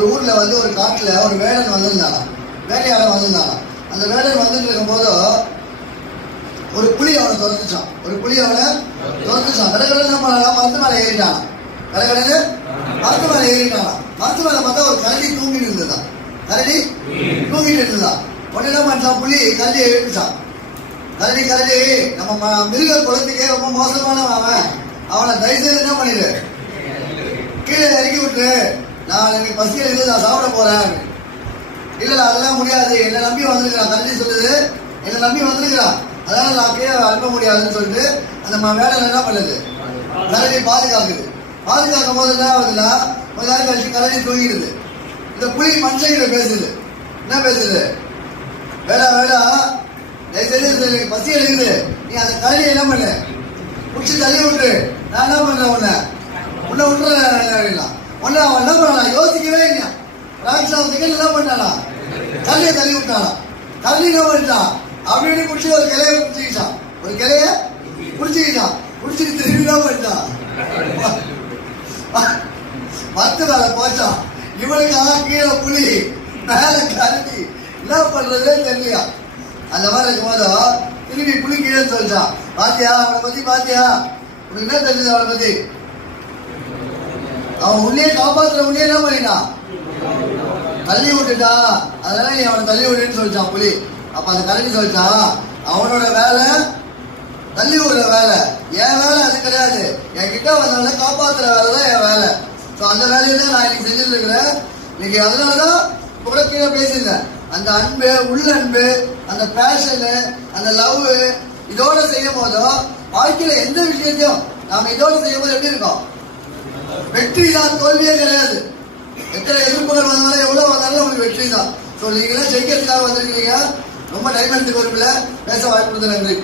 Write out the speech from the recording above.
ஒரு ஊர்ல வந்து ஒரு காட்டுல ஒரு வேடன் வந்திருந்தாங்க, வேலையாளர் வந்திருந்தாங்க. அந்த வேடன் வந்துட்டு இருக்கும் போது ஒரு புலி அவனை துரத்துச்சான். கடற்கடை என்ன பண்ணலாம், மரத்து மேலே ஏறிட்டான். கடற்கடை மரத்து மேலே ஏறிட்டான். மரத்து மேலே பார்த்தா ஒரு கரடி தூங்கிட்டு இருந்ததுதான். உடனே என்ன பண்ணான், புலி கரடியை எழுப்பிச்சான். கரடி நம்ம மிருக குலத்துக்கே ரொம்ப மோசமானவன், அவனை தயவுசெய்து என்ன பண்ணிடு, கீழே இறக்கி விட்டு, நான் எனக்கு பசியில் இருந்து நான் சாப்பிட போறேன். இல்ல அதெல்லாம் முடியாது, என்னை நம்பி வந்திருக்கிறான். கரடி சொல்லுது, என்னை நம்பி வந்திருக்கிறான், அதனால நான் கீழே அனுப்ப முடியாதுன்னு சொல்லிட்டு அந்த வேலை என்ன பண்ணுது, கரடி பாதுகாக்கும் போது என்ன ஆகுதுன்னா, கொஞ்ச நேரம் கழிச்சு கரடி தூங்கிடுது. இந்த புலி மனுஷங்கிட்ட பேசுது. என்ன பேசுது, வேடா பசி எடுக்குது, நீ அந்த கரடி என்ன பண்ணு, குடிச்சு தள்ளி விட்டுரு, நான் என்ன பண்றேன், உன்னை விட்டுறேன். உன்னை அவன் என்ன பண்ணலாம், யோசிக்கவே இல்லையா. ராட்சசாவுக்கு என்ன பண்ணானா, கரடியை தள்ளி விட்டானா. கரடி என்ன பண்ணிட்டான், அப்படின்னு குடிச்சு ஒரு கிளைய குடிச்சுக்கிட்டான். குடிச்சுட்டு திரும்பி என்ன பண்ணிட்டான், மத்து மேல போச்சான். இவனுக்கு கீழே புலி, மேல கரடி, என்ன பண்றதே தெரியலையா. அந்த மாதிரி இருக்கும்போது திரும்பி புலி கீழே சொல்லிட்டான், பாத்தியா அவனை பத்தி, பாத்தியா உனக்கு என்ன தெரியுது அவனை பத்தி, அவன் உன்னையே காப்பாத்துற, உன்னையே என்ன பண்ணிட்டான், தள்ளி விட்டுட்டா, அதனால நீ அவனை தள்ளி விடுன்னு சொல்லிட்டான் புலி. அப்ப அந்த கரடி சொல்லிட்டான், அவனோட வேலை தள்ளி விடுற வேலை, என் வேலை அது கிடையாது, என் கிட்ட வந்தால காப்பாத்துற வேலை தான் என் வேலை. அந்த வேலையை தான் நான் இன்னைக்கு செஞ்சுட்டு இருக்கிறேன். இன்னைக்கு அதனாலதான் கூட கீழே பேசியிருந்தேன். அந்த அன்பு, உள்ள அன்பு, அந்த பேஷனு, அந்த லவ், இதோட செய்யும் போதும் வாழ்க்கையில எந்த விஷயத்தையும் நாம இதோட செய்யும் போது எப்படி இருக்கோம், வெற்றி தான், தோல்வியே கிடையாது. எத்தனை எதிர்ப்புகள் வந்தாலும் எவ்வளவு வந்தாலும் உங்களுக்கு வெற்றி தான். ஸோ நீங்களாம் ஜெயிக்கிறதுக்காக வந்திருக்கீங்க. ரொம்ப டைம் எடுத்துக்க விரும்பல, பேச வாய்ப்பு நன்றி.